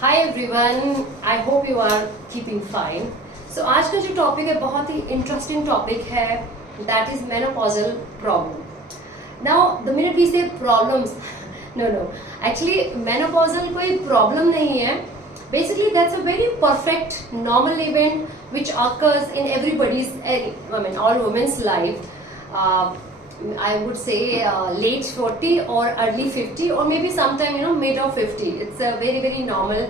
Hi everyone, I hope you are keeping fine. So आज का जो टॉपिक है बहुत ही इंटरेस्टिंग टॉपिक है, that is menopausal problem. Now the minute we say problems, no no, actually menopausal कोई problem नहीं है। Basically, that's a very perfect normal event which occurs in everybody's, all women's life. I would say late 40 or early 50 or maybe sometime mid of 50. It's a very normal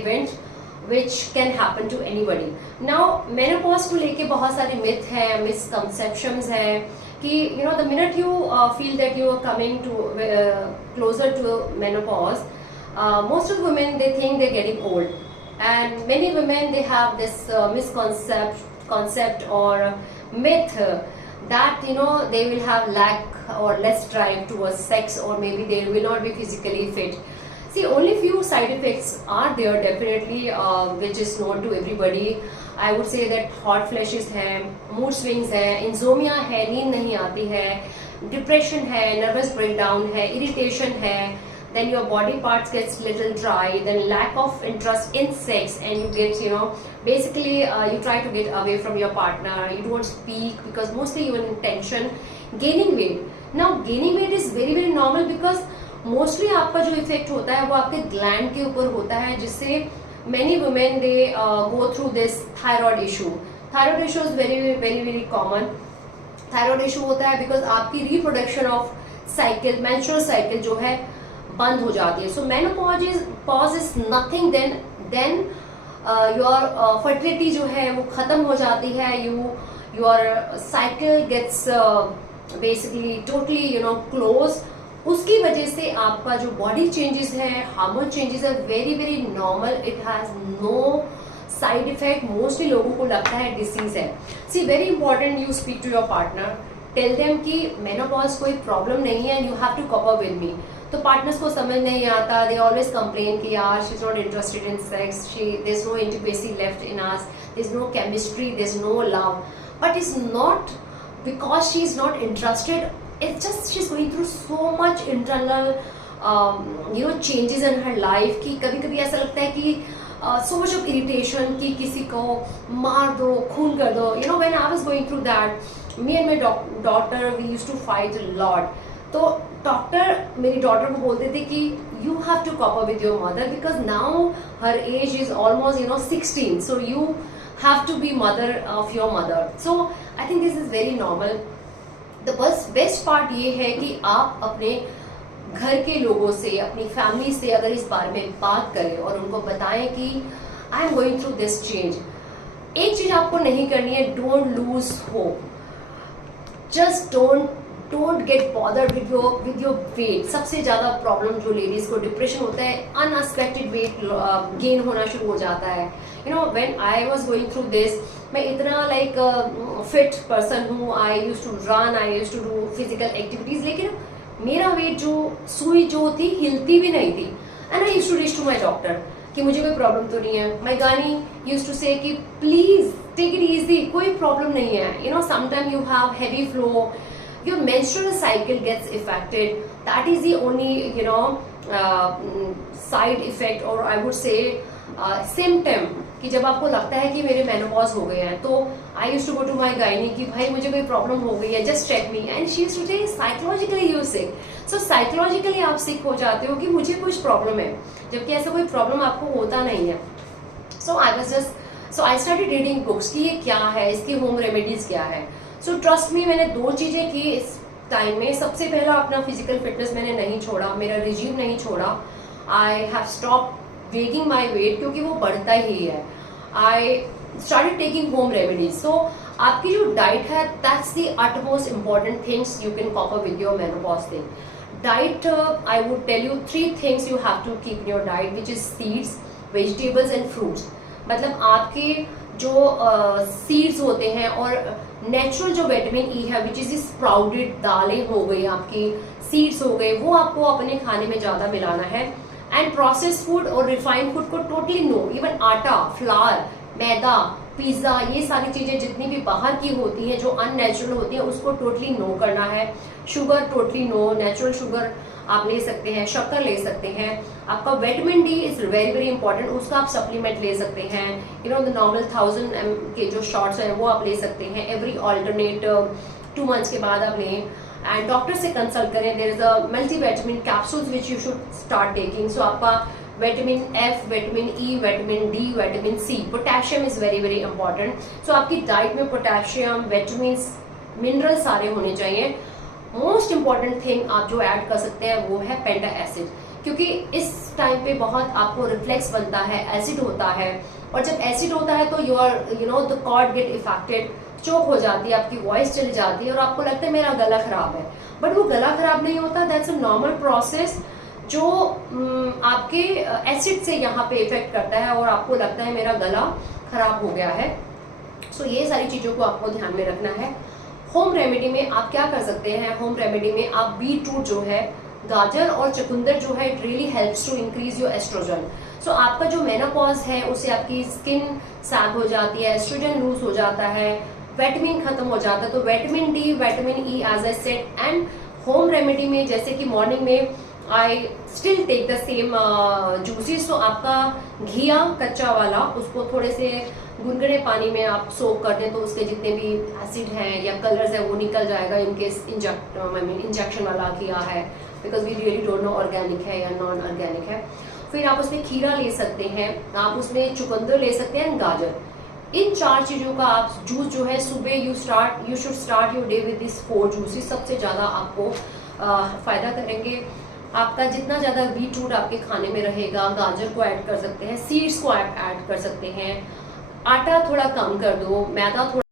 event which can happen to anybody. Now menopause को लेके बहुत सारे myth हैं, misconceptions हैं कि the minute you feel that you are coming to closer to menopause, most of women, they think they're getting old, and many women, they have this misconcept or myth that they will have lack or less drive towards sex, or maybe they will not be physically fit. See, only few side effects are there definitely, which is known to everybody. I would say that hot flashes है, mood swings है, insomnia है, नींद नहीं आती है, depression है, nervous breakdown है, irritation है, then your body parts gets little dry, then lack of interest in sex, and you get basically you try to get away from your partner, you don't speak because mostly you are in tension. Gaining weight, now gaining weight is very normal because mostly आपका जो effect होता है वो आपके gland के ऊपर होता है, जिससे many women they go through this thyroid issue. Thyroid issue is very common. Thyroid issue होता है because आपकी reproduction of cycle, menstrual cycle जो है बंद हो जाती है. So menopause is nothing then your fertility जो है वो खत्म हो जाती है. Your cycle gets basically totally close. उसकी वजह से आपका जो बॉडी चेंजेस है, हार्मोन चेंजेस है, very normal. It has no side effect. Mostly लोगों को लगता है डिसीज है. See very important, you speak to your partner, tell them कि मेनोपॉज कोई प्रॉब्लम नहीं है, you have to cope up with me. तो पार्टनर्स को समझ नहीं आता, दे ऑलवेज कंप्लेन कि यार she is not interested in sex, there is no intimacy left in us, there is no chemistry, there is no love. But it's not because she is not interested, it's just she is going through so much internal changes in her life कि कभी कभी ऐसा लगता है कि so much of irritation कि किसी को मार दो, खून कर दो. When I was going through that, me and my daughter, we used to fight a lot. तो डॉक्टर मेरी डॉटर को बोलते थे कि you have to cope up with your mother because now her age is almost 16, so you have to be mother of your mother. So I think this is very normal. The best part ये है कि आप अपने घर के लोगों से, अपनी फैमिली से अगर इस बारे में बात करें और उनको बताएं कि I am going through this change. एक चीज आपको नहीं करनी है, don't lose hope. Just don't get bothered with your weight. सबसे ज्यादा प्रॉब्लम जो लेडीज को डिप्रेशन होता है, अनएक्सपेक्टेड वेट गेन होना शुरू हो जाता है. When I was going through this, मैं इतना फिट पर्सन हूँ, I used to run, I used to do physical activities, लेकिन मेरा वेट जो सुई जो थी हिलती भी नहीं थी. And I used to reach to my doctor कि मुझे कोई प्रॉब्लम तो नहीं है. माय गानी यूज्ड टू से कि प्लीज टेक इट इजी, कोई प्रॉब्लम नहीं है. Sometime you have heavy flow, your menstrual cycle gets affected. That is the only side effect, or I would say symptom कि जब आपको लगता है कि मेरे मेनोपॉज हो गए हैं. तो I used to go to my gynae कि भाई मुझे कोई प्रॉब्लम हो गई है, just check me. And she used to say psychologically you sick. So psychologically आप सिक हो जाते हो कि मुझे कुछ प्रॉब्लम है, जबकि ऐसा कोई प्रॉब्लम आपको होता नहीं है. सो आई स्टार्टेड रीडिंग बुक्स कि ये क्या है, इसकी होम रेमेडीज क्या है. सो ट्रस्ट मी, मैंने दो चीजें की इस टाइम में. सबसे पहला, अपना फिजिकल फिटनेस मैंने नहीं छोड़ा, मेरा रिजीम नहीं छोड़ा. I have stop weighing my weight क्योंकि वो बढ़ता ही है. I started taking home remedies. So आपकी जो डाइट है, that's the utmost important things you can cope up with your menopause thing. Diet, I would tell you 3 things you have to keep in your diet, which is seeds, vegetables and fruits. मतलब आपके जो seeds होते हैं और natural जो vitamin E है, which is sprouted दालें हो गई, आपकी सीड्स हो गए, वो आपको अपने खाने में ज्यादा मिलाना है. एंड प्रोसेस फूड और रिफाइंड फूड को टोटली नो. इवन आटा, फ्लावर, मैदा, पिज्जा, ये सारी चीजें जितनी भी बाहर की होती हैं जो अननेचुरल होती है, उसको टोटली नो करना है. Sugar totally no. Natural sugar आप ले सकते हैं, शक्कर ले सकते हैं। आपका vitamin D is very very important, उसका आप सप्लीमेंट ले सकते हैं। द नॉर्मल 1000 के जो शॉट्स हैं वो आप ले सकते हैं, एवरी ऑल्टरनेट 2 मंथ्स के बाद आप लें। एंड डॉक्टर से कंसल्ट करें। There is a multivitamin capsules which you should start taking. So आपका vitamin F, vitamin E, vitamin D, vitamin C, potassium is very very important. So आपकी diet में potassium, vitamin, mineral सारे होने चाहिए। Most important thing आप जो add कर सकते हैं वो है पेंटा एसिड, क्योंकि इस टाइम पे बहुत आपको रिफ्लेक्स बनता है, एसिड होता है, और जब एसिड होता है तो द कॉर्ड गेट इफेक्टेड, चोक हो जाती है, आपकी वॉइस चली जाती है और आपको लगता है मेरा गला खराब है। बट वो गला खराब नहीं होता, दैट्स अ नॉर्मल प्रोसेस जो आपके एसिड से यहाँ पे इफेक्ट करता है और आपको लगता है मेरा गला खराब हो गया है। सो ये सारी चीजों को आपको ध्यान में रखना है। होम रेमेडी में आप क्या कर सकते हैं? होम रेमेडी में आप बीटरूट जो है, गाजर और चुकंदर जो है, it really helps to increase your estrogen. So आपका जो मेनोपॉज है उससे आपकी स्किन सैग हो जाती है, एस्ट्रोजन लूज हो जाता है, विटामिन खत्म हो जाता है। तो vitamin D, vitamin E as I said. And home remedy में जैसे कि मॉर्निंग में I still take the same juices. तो आपका घिया कच्चा वाला, उसको थोड़े से गुनगुने पानी में आप सोक कर दें तो उसके जितने भी एसिड हैं या कलर्स है वो निकल जाएगा, इनकेस इंजेक्शन वाला घिया है, because we really don't know organic है या नॉन ऑर्गेनिक है। फिर आप उसमें खीरा ले सकते हैं, आप उसमें चुकंदर ले सकते हैं, गाजर। इन 4 चीजों का आप जूस जो है सुबह you should start your day with this 4 juices, सबसे ज्यादा आपको फायदा करेंगे। आपका जितना ज्यादा बीटरूट आपके खाने में रहेगा, गाजर को ऐड कर सकते हैं, सीड्स को ऐड कर सकते हैं, आटा थोड़ा कम कर दो, मैदा थोड़ा